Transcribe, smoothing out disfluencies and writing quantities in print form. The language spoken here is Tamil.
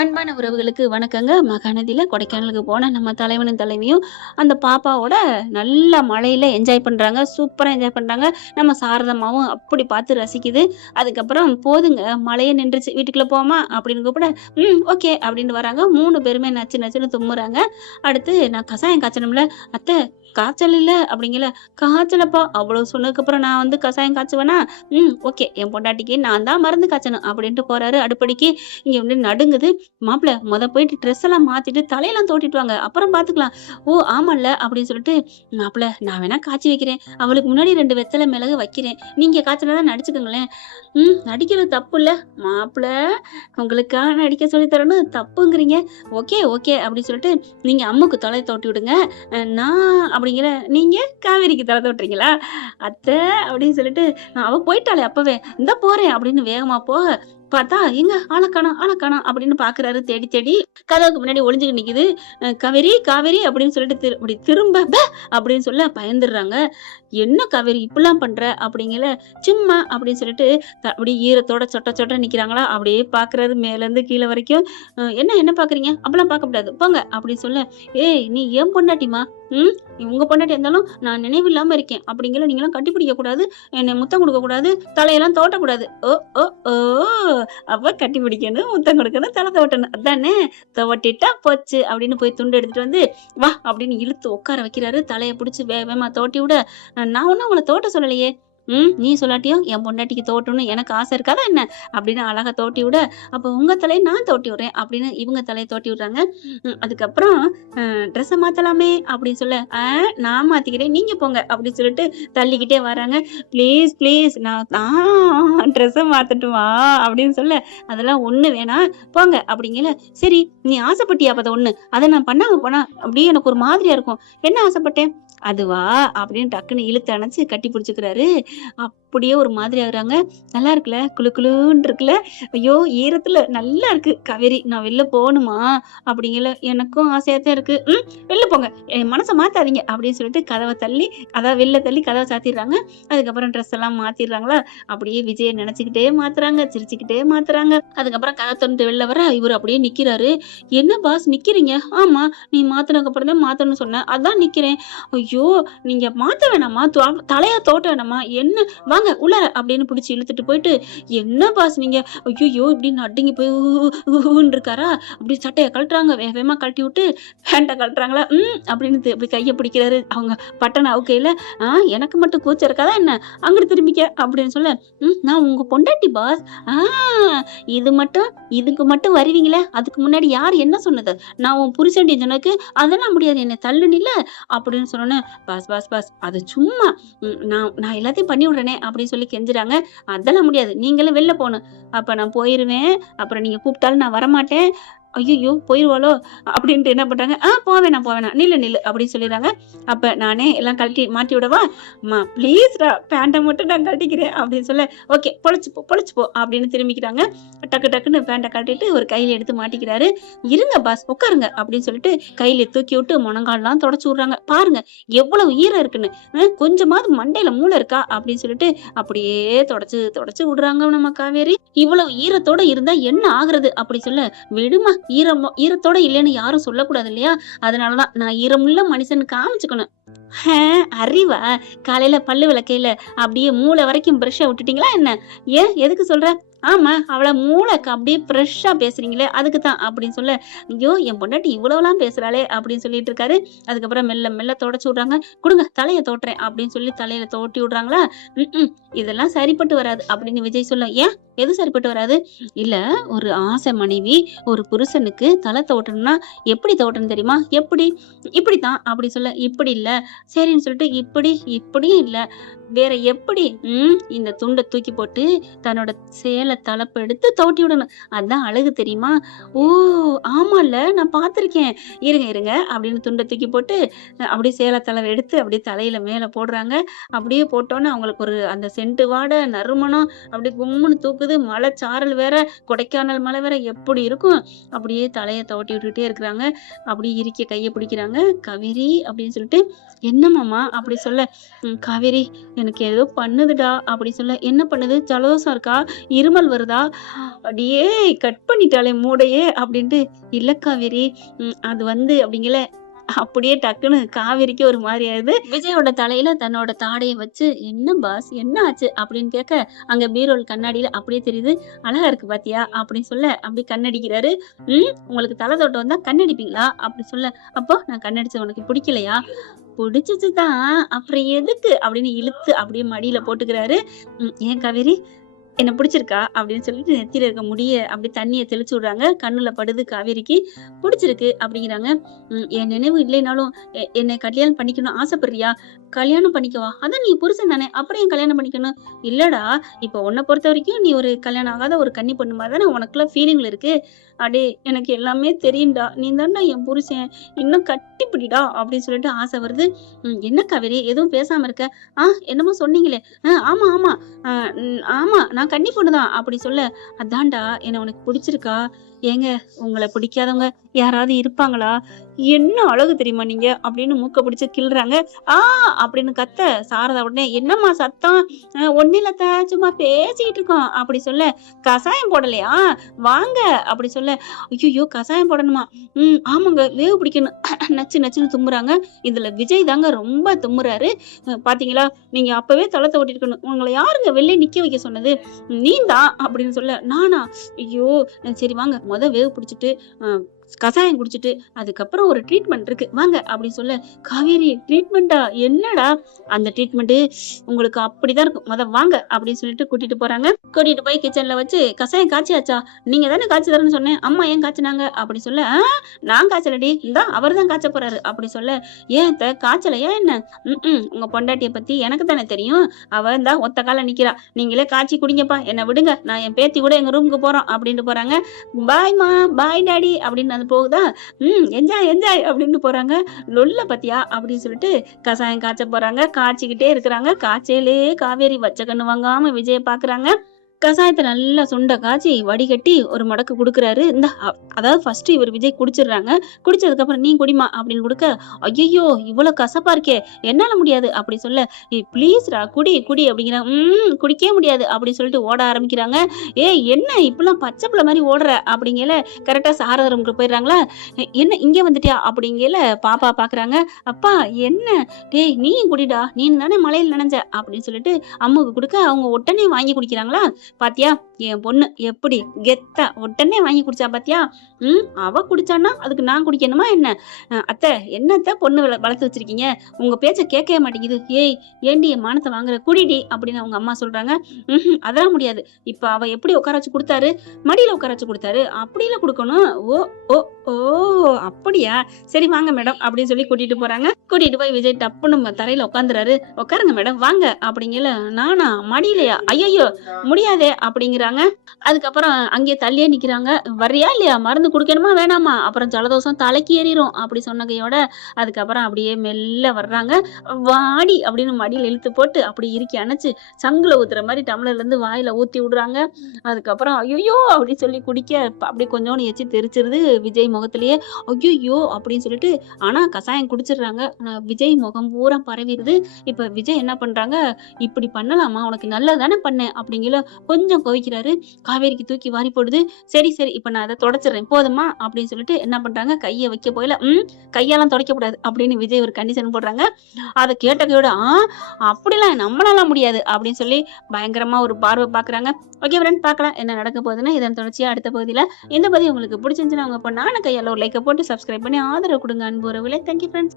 அன்பான உறவுகளுக்கு வணக்கங்க. மகாநதியில கொடைக்கானலுக்கு போன நம்ம தலைவனும் தலைவியும் அந்த பாப்பாவோட நல்லா மழையில என்ஜாய் பண்றாங்க. சூப்பரா என்ஜாய் பண்றாங்க. நம்ம சாரதம்மாவும் அப்படி பார்த்து ரசிக்குது. அதுக்கப்புறம் போதுங்க மழையே நின்றுச்சு. வீட்டுக்குள்ள போமா அப்படின்னு கூப்பிட, ஓகே அப்படின்னு வராங்க. 3 பேருமே நச்சு நச்சுன்னு தும்முறாங்க. அடுத்து நான் கசாயம் காய்ச்சணும்ல, அத்தை காய்ச்சல் இல்ல அப்படிங்கல, காய்ச்சலப்பா அவ்வளவு சொன்னதுக்கப்புறம் நான் வந்து கசாயம் காய்ச்சுவேனா? ஓகே என் பொண்டாட்டிக்கு நான் தான் மருந்து காய்ச்சணும் அப்படின்ட்டு போறாரு அடுப்படிக்கு. இங்க வந்து நடுங்குது. மாப்பிள போயிட்டு ட்ரெஸ் எல்லாம் மாத்திட்டு தலையெல்லாம் தோட்டிட்டு வாங்க. அப்புறம் பார்த்துக்கலாம். ஓ! ஆமால்ல அப்படின்னு சொல்லிட்டு, மாப்பிள நான் வேணா காய்ச்சி வைக்கிறேன். அவளுக்கு முன்னாடி 2 வெத்தல மிளகு வைக்கிறேன். நீங்க காய்ச்சினதா நடிச்சுக்கங்களேன். நடிக்கிறது தப்பு இல்ல. மாப்பிள உங்களுக்கா நடிக்க சொல்லி தரணும் தப்புங்கிறீங்க. ஓகே, ஓகே அப்படின்னு சொல்லிட்டு, நீங்க அம்முக்கு தலை தோட்டி விடுங்க. நான் அப்படிங்கிற நீங்க காவேரிக்கு தலை தோட்டுறீங்களா? அத்தை அப்படின்னு சொல்லிட்டு, அவ போயிட்டாளே அப்பவே. இந்தா போறேன் அப்படின்னு வேகமா போக பார்த்தா, எங்க ஆள காணோம், ஆள காணோம் அப்படின்னு பார்க்குறாரு தேடி தேடி. கதவுக்கு முன்னாடி ஒளிஞ்சுகிட்டு நிக்குது. காவேரி, காவேரி அப்படின்னு சொல்லிட்டு இப்படி திரும்ப அப்படின்னு சொல்ல பயந்துடுறாங்க. என்ன காவேரி இப்படிலாம் பண்ற? அப்படிங்கல, சும்மா அப்படின்னு சொல்லிட்டு அப்படியே ஈரத்தோட சொட்ட சொட்ட நிக்கிறாங்களா, அப்படியே பார்க்குறாரு மேலேருந்து கீழ வரைக்கும். என்ன என்ன பார்க்குறீங்க? அப்படிலாம் பார்க்கக்கூடாது. போங்க அப்படின்னு சொல்ல, ஏய் நீ ஏன் பொண்டாட்டிம்மா? ம் உங்க பொண்டாட்டியா இருந்தாலும் நான் நினைவில்லாம இருக்கேன். அப்படிங்கல நீங்கலாம் கட்டிப்பிடிக்க கூடாது. என்னை முத்தம் குடுக்க கூடாது. தலையெல்லாம் தோட்டக்கூடாது. ஓ ஓ ஓ! அப்ப கட்டி பிடிக்கணும், முத்தம் கொடுக்கணும், தலை தவட்டணும். அதானே? துவட்டிட்டா போச்சு அப்படின்னு போய் துண்டு எடுத்துட்டு வந்து, வா அப்படின்னு இழுத்து உட்கார வைக்கிறாரு. தலைய புடிச்சு வேகமா தோட்டி விட, நான் ஒண்ணும் உங்கள தோட்ட சொல்லலையே. நீ சொல்லாட்டியும் என் பொண்டாட்டிக்கு தோட்டணும்னு எனக்கு ஆசை இருக்காதா என்ன? அப்படின்னு அழகா தோட்டி விட, அப்ப உங்க தலைய நான் தோட்டி விடுறேன் அப்படின்னு இவங்க தலைய தோட்டி விடுறாங்க. அதுக்கப்புறம் ட்ரெஸ்ஸ மாத்தலாமே அப்படின்னு சொல்ல, நான் மாத்திக்கிறேன் நீங்க போங்க அப்படின்னு சொல்லிட்டு தள்ளிக்கிட்டே வராங்க. ப்ளீஸ் ப்ளீஸ் நான் ட்ரெஸ்ஸ மாத்தட்டுமா அப்படின்னு சொல்ல, அதெல்லாம் ஒண்ணு வேணாம் போங்க அப்படிங்கல. சரி நீ ஆசைப்பட்டியா அப்ப ஒண்ணு, அதை நான் பண்ணாம போனா அப்படியே எனக்கு ஒரு மாதிரியா இருக்கும். என்ன ஆசைப்பட்டேன்? அதுவா அப்படின்னு டக்குன்னு இழுத்து அணைச்சு கட்டி பிடிச்சுக்கிறாரு. அப்படியே ஒரு மாதிரி ஆகுறாங்க. நல்லா இருக்குல்ல, குளு குளுன்னு இருக்குல்ல. ஐயோ ஈரத்துல நல்லா இருக்கு காவேரி, நான் வெளில போகணுமா அப்படிங்கல. எனக்கும் ஆசையா தான் இருக்கு. வெளில போங்க, என் மனசை மாத்தாதீங்க அப்படின்னு சொல்லிட்டு கதவை தள்ளி, அதாவது வெளில தள்ளி கதவை சாத்திடுறாங்க. அதுக்கப்புறம் ட்ரெஸ் எல்லாம் மாத்திடுறாங்களா, அப்படியே விஜய நினைச்சுக்கிட்டே மாத்துறாங்க, சிரிச்சுக்கிட்டே மாத்துறாங்க. அதுக்கப்புறம் கதை தொண்டு வெளில வர இவர் அப்படியே நிக்கிறாரு. என்ன பாஸ் நிக்கிறீங்க? ஆமா நீ மாத்தினதுக்கு அப்புறம் தான் மாத்தணும்னு சொன்ன, அதான் நிக்கிறேன். ஐயோ நீங்க மாத்த வேணாமா, தலைய தோட்ட வேணாமா, என்ன வாங்க உள்ளார அப்படின்னு பிடிச்சி இழுத்துட்டு போயிட்டு, என்ன பாஸ் நீங்க ஐயோ இப்படின்னு அடங்கி போய் இருக்காரா. அப்படி சட்டையை கழட்டுறாங்க, வேகமா கழட்டி விட்டு பேண்ட்டை கழட்டுறாங்களா, அப்படின்னு அப்படி கையை பிடிக்கிறாரு. அவங்க பட்டனை அவுக்கையில, எனக்கு மட்டும் கூச்சம் இருக்காதா என்ன, அங்கிட்டு திரும்பிக்க அப்படின்னு சொல்ல, நான் உங்க பொண்டாட்டி பாஸ். இதுக்கு மட்டும் வருவீங்களே, அதுக்கு முன்னாடி யார் என்ன சொன்னது? நான் உன் புருஷன்டி சொன்னதுக்கு அதெல்லாம் முடியாது, என்னை தள்ளுனில்ல அப்படின்னு சொன்னோன்னே, பாஸ் பாஸ் பாஸ் அது சும்மா நான் எல்லாத்தையும் பண்ணி விடுறேனே அப்படின்னு சொல்லி கெஞ்சுறாங்க. அதெல்லாம் முடியாது, நீங்களும் வெளில போகணும். அப்ப நான் போயிருவேன், அப்புறம் நீங்க கூப்பிட்டாலும் நான் வரமாட்டேன். ஐயோ போயிருவாளோ அப்படின்ட்டு என்ன பண்றாங்க, போவேணா நில்லு அப்படின்னு சொல்லிடுறாங்க. அப்ப நானே எல்லாம் கழட்டி மாட்டி விடவா? அம்மா ப்ளீஸ்டா பேண்ட்டை மட்டும் நான் கழட்டிக்கிறேன் அப்படின்னு சொல்ல, ஓகே பொழைச்சு போ அப்படின்னு திரும்பிக்கிறாங்க. டக்குன்னு பேண்ட்டை கழட்டிட்டு ஒரு கையில எடுத்து மாட்டிக்கிறாரு. இருங்க பாஸ் உட்காருங்க அப்படின்னு சொல்லிட்டு கையில தூக்கி விட்டு முனங்கால்லாம் தொடச்சு விடுறாங்க. பாருங்க எவ்வளவு ஈரம் இருக்குன்னு, கொஞ்சமாவது மண்டையில மூளை இருக்கா அப்படின்னு சொல்லிட்டு அப்படியே தொடச்சு விடுறாங்க நம்ம காவேரி. இவ்வளவு ஈரத்தோட இருந்தா என்ன ஆகுறது அப்படி சொல்ல, விடுமா ஈரத்தோட இல்லைன்னு யாரும் சொல்லக்கூடாது இல்லையா? அதனாலதான் நான் ஈரமுள்ள மனுஷன் காமிச்சுக்கணும். அறிவா? காலையில பல்லு விளக்கையில அப்படியே மூளை வரைக்கும் பிரஷ்ஷா விட்டுட்டீங்களா என்ன? ஏன் எதுக்கு சொல்ற? ஆமா அவளை மூளைக்கு அப்படியே ஃப்ரெஷ்ஷா பேசுறீங்களே அதுக்கு தான் அப்படின்னு சொல்ல, ஐயோ என் பொண்டாட்டி இவ்வளவுலாம் பேசுறாளே அப்படின்னு சொல்லிட்டு இருக்காரு. அதுக்கப்புறம் மெல்ல மெல்ல தொடச்சு விடுறாங்க. கொடுங்க தலையை தோட்டுறேன் அப்படின்னு சொல்லி தலையில தோட்டி விடுறாங்களா. இதெல்லாம் சரிப்பட்டு வராது அப்படின்னு விஜய் சொல்ல, ஏன் எது சரிப்பட்டு வராது? இல்ல ஒரு ஆசை மனைவி ஒரு புருஷனுக்கு தலை தோட்டணும்னா எப்படி தோட்டணும் தெரியுமா? எப்படி? இப்படித்தான் அப்படி சொல்ல, இப்படி இல்ல சரின்னு சொல்லிட்டு, இப்படியும் இல்ல வேற எப்படி? இந்த துண்டை தூக்கி போட்டு தன்னோட சேலை தலைப்பு எடுத்து தோட்டி விடணும், அதான் அழகு தெரியுமா? ஓ ஆமால நான் பார்த்திருக்கேன், இருங்க அப்படின்னு துண்டை தூக்கி போட்டு அப்படியே சேலை தலைவை எடுத்து அப்படியே தலையில மேல போடுறாங்க. அப்படியே போட்டோன்னே அவங்களுக்கு ஒரு அந்த சென்ட்டு வாடை நறுமணம் அப்படியே கும்முன்னு தூக்குது. மழை சாரல் வேற, கொடைக்கானல் மழை வேற, எப்படி இருக்கும்? அப்படியே தலையை தோட்டி விட்டுக்கிட்டே இருக்கிறாங்க. அப்படியே இறுக்கிய கையை பிடிக்கிறாங்க. காவேரி அப்படின்னு சொல்லிட்டு, என்னமாமா அப்படி சொல்ல, காவேரி எனக்கு ஏதோ பண்ணுதுடா அப்படி சொல்ல, என்ன பண்ணுது? ஜலதோஷம் இருக்கா? இருமல் இருமல் வருதா? அடியே கட் பண்ணிட்டாளே மூடையே அப்படின்ட்டு, இல்ல காவேரி அது வந்து அப்படிங்கல அப்படியே டக்குன்னு காவேரிக்கு ஒரு மாரி ஆயிடுது. விஜயோட தலையில தன்னோட தாடைய வச்சு, "என்ன பாஸ் என்ன ஆச்சு?" அப்படின்னு கேட்க, அங்க பீரோல் கண்ணாடியில அப்படியே தெரியுது. "அழகா இருக்கு பாத்தியா?" அப்படின்னு சொல்ல, அப்படியே கண்ணடிக்கிறாரு. உங்களுக்கு தல தோட்டம் வந்தா கண்ணடிப்பீங்களா?" அப்படி சொல்ல, "அப்போ நான் கண்ணடிச்சது உனக்கு பிடிக்கலையா?" "பிடிச்சது தான். அப்புறம் எதுக்கு?" அப்படின்னு இழுத்து அப்படியே மடியில போட்டுக்கிறாரு. "ஏன் காவேரி என்ன பிடிச்சிருக்கா?" அப்படின்னு சொல்லிட்டு நெத்தியில இருக்க முடிய அப்படியே தண்ணிய தெளிச்சு விடுறாங்க. கண்ணுல படுது காவேரிக்கு. "பிடிச்சிருக்கு" அப்படிங்கிறாங்க. "என் நினைவு இல்லைனாலும் என்னை கல்யாணம் பண்ணிக்கணும்னு ஆசைப்படுறியா?" "கல்யாணம் பண்ணிக்கவா? அதான் நீ புருஷன் தானே. அப்புறம் ஏன் கல்யாணம் பண்ணிக்கணும்?" "இல்லடா, இப்போ உன்ன பொறுத்தவரைக்கும் நீ ஒரு கல்யாணம் ஆகாத ஒரு கன்னி பொண்ணு மாரி தானே உனக்குள்ள ஃபீலிங்ல இருக்கு. அடே எனக்கு எல்லாமே தெரியும்டா. நீ தான்டா என் புருஷன். இன்னும் கட்டிப்பிடிடா" அப்படின்னு சொல்லிட்டு ஆசை வருது. "என்ன காவேரி எதுவும் பேசாம இருக்க?" என்னமோ சொன்னீங்களே?" ஆமா, ஆமா. அ ஆமா நான் கன்னி பொண்ணு தான்" அப்படி சொல்ல, "அதான்டா என்ன உனக்கு பிடிச்சிருக்கா? ஏங்க உங்கள பிடிக்காதவங்க யாராவது இருப்பாங்களா? என்ன அழகு தெரியுமா நீங்க?" அப்படின்னு மூக்க பிடிச்சு கிள்றாங்க. "ஆ!" அப்படின்னு கத்த, சாரதா உடனே, "என்னம்மா சத்தம்?" ஒண்ணும் இல்ல அத்த, சும்மா பேசிக்கிட்டு இருக்கோம்" அப்படி சொல்ல, "கசாயம் போடலையா? வாங்க" அப்படி சொல்ல, "ஐயய்யோ! கசாயம் போடணுமா?" ஆமாங்க வேவு பிடிக்கணும்" நச்சு நச்சுன்னு தும்முறாங்க. இதுல விஜய் தாங்க ரொம்ப தும்முறாரு. "பாத்தீங்களா? நீங்க அப்பவே தல தவட்டியிருக்கணும். உங்கள யாருங்க வெளிய நிக்க வைக்க சொன்னது? நீ தான்" அப்படின்னு சொல்ல, "நானா? ஐயோ! சரி வாங்க வேவு பிடிச்சுட்டு, கசாயம் குடிச்சிட்டு, அதுக்கப்புறம் ஒரு ட்ரீட்மெண்ட் இருக்கு. வாங்க" அப்படின்னு சொல்ல, "காவேரி ட்ரீட்மெண்ட்டா? என்னடா?" "அந்த ட்ரீட்மெண்ட் உங்களுக்கு அப்படிதான் இருக்கும். வாங்க" அப்படின்னு சொல்லிட்டு கூட்டிட்டு போறாங்க. கூட்டிட்டு போய் கிச்சன்ல வச்சு, "கசாயம் காய்ச்சியாச்சா? நீங்க தானே காய்ச்சி தரேன்னு சொன்னேன். அம்மா ஏன் காய்ச்சுனாங்க?" அப்படி சொல்ல, நான் காய்ச்சலடி. இந்தா அவர் தான் காய்ச்ச போறாரு" அப்படி சொல்ல, "ஏன் அத்த காய்ச்சலையா என்ன?" உங்க பொண்டாட்டிய பத்தி எனக்கு தானே தெரியும். அவ இந்தா ஒத்த கால்ல நிக்கிறா. நீங்களே காய்ச்சி குடிங்கப்பா. என்ன விடுங்க. நான் என் பேத்தி கூட எங்க ரூமுக்கு போறோம்" அப்படின்ட்டு போறாங்க. "பாய்மா, பாய் டாடி" அப்படின்னு அது போகுதா, என்ஜாய் என்ஜாய் அப்படின்ட்டு போறாங்க. "லொல்ல பாத்தியா?" அப்படின்னு சொல்லிட்டு கசாயம் காய்ச்ச போறாங்க. காய்ச்சிக்கிட்டே இருக்கிறாங்க. காய்ச்சயிலேயே காவேரி வச்ச கண்ணு வாங்காம விஜய பாக்குறாங்க. கசாயத்த நல்லா சுண்ட காய்ச்சி, வடிகட்டி ஒரு மடக்கு குடுக்குறாரு. இந்தா அதாவது ஃபர்ஸ்ட்டு இவரு விஜய் குடிச்சிடுறாங்க. குடிச்சதுக்கப்புறம், "நீ குடிம்மா" அப்படின்னு குடுக்க, "ஐயய்யோ! இவ்வளோ கசப்பா இருக்கே! என்னால முடியாது" அப்படி சொல்ல, "ஏய் ப்ளீஸ்டா குடி, குடி" அப்படிங்கிறாங்க. குடிக்கவே முடியாது" அப்படின்னு சொல்லிட்டு ஓட ஆரம்பிக்கிறாங்க. "ஏய் என்ன இப்படிலாம் பச்சை பிள்ளை மாரி ஓடுற?" அப்படிங்கையில கரெக்ட்டா சாரதா ரூமுக்கு போயிடுறாங்களா, "என்ன இங்க வந்துட்டியா?" அப்படிங்கையில பாப்பா பாக்குறாங்க. "அப்பா என்ன? டேய் நீயும் குடிடா. நீயும் தானே மழையில நனைஞ்ச" அப்படின்னு சொல்லிட்டு அம்முக்கு குடுக்க, அவங்க உடனே வாங்கி குடிக்கிறாங்களா, "பாத்தியா என் பொண்ணு எப்படி கெத்தா உடனே வாங்கி குடிச்சா பாத்தியா? அவ குடிச்சான்னா அதுக்கு நான் குடிக்கணுமா என்ன?" "அத்தை என்னத்த பொண்ணு வளர்த்து வச்சிருக்கீங்க? உங்க பேச்ச கேட்கவே மாட்டேங்குது." "ஏய் ஏன்டி என் மானத்த வாங்குற? குடிடி" அப்படின்னு அவங்க அம்மா சொல்றாங்க. அதெல்லாம் முடியாது. இப்ப அவ எப்படி உட்கார வச்சு குடுத்தாரு? மடியில உட்கார வச்சு குடுத்தாரு. அப்படில்ல குடுக்கணும். ஓ ஓ ஓ அப்படியா? சரி வாங்க மேடம் அப்படின்னு சொல்லி கூட்டிட்டு போறாங்க. கூட்டிட்டு போய் விஜய் டப்புன்னு தரையில உட்காந்துறாரு. "உட்காருங்க மேடம் வாங்க" அப்படிங்கல, "நானா மடியிலயா? ஐயையோ! முடியாதே" அப்படிங்கிறாங்க. அதுக்கப்புறம் அங்கேயே தள்ளியே நிக்கிறாங்க. "வர்றியா இல்லையா? மருந்து குடுக்கணுமா வேணாமா? அப்புறம் ஜலதோஷம் தலைக்கு ஏறிரும்" அப்படி சொன்னகையோட, அதுக்கப்புறம் அப்படியே மெல்ல வர்றாங்க. "வாடி" அப்படின்னு மடியில இழுத்து போட்டு அப்படி இறுக்கி அணைச்சு, சங்குல ஊத்துற மாரி டம்ளர்லேருந்து வாயில ஊத்தி விடுறாங்க. அதுக்கப்புறம் "ஐயய்யோ!" அப்படின்னு சொல்லி குடிக்க, அப்படியே கொஞ்சோண்டு எச்சி தெறிச்சிருது விஜய் முகத்திலேயே. "ஐயய்யோ!" அப்படின்னு சொல்லிட்டு ஆனா கசாயம் குடிச்சிடுறாங்க. ஆனா விஜய் முகம் பூரா பரவிருது. இப்ப விஜய் என்ன பண்றாங்க, "இப்படி பண்ணலாமா? உனக்கு நல்லது தானே பண்ணேன்" அப்படிங்கல கொஞ்சம் கோவிக்கிறாரு. காவேரிக்கு தூக்கி வாரி போடுது. "சரி, சரி இப்ப நான் அத தொடச்சிடுறேன் போதுமா?" அப்படின்னு சொல்லிட்டு என்ன பண்றாங்க, கைய வைக்க போயில, கையாலாம் துடைக்கக்கூடாது" அப்படின்னு விஜய் ஒரு கண்டிஷன் போடுறாங்க. அத கேட்டகையோட, அப்படிலாம் நம்மளால முடியாது" அப்படின்னு சொல்லி பயங்கரமா ஒரு பார்வை பார்க்குறாங்க. ஓகே ஃப்ரெண்ட்ஸ் பார்க்கலாம் என்ன நடக்க போகுதுன்னு. இதன் தொடர்ச்சியா அடுத்த பகுதியில. இந்த பதிவு உங்களுக்கு பிடிச்சிருந்துச்சுன்னா உங்க பொண்ணான கையால ஒரு லைக்க போட்டு சப்ஸ்கிரைப் பண்ணி ஆதரவு குடுங்க அன்பு உறவுகளே. Thank you friends.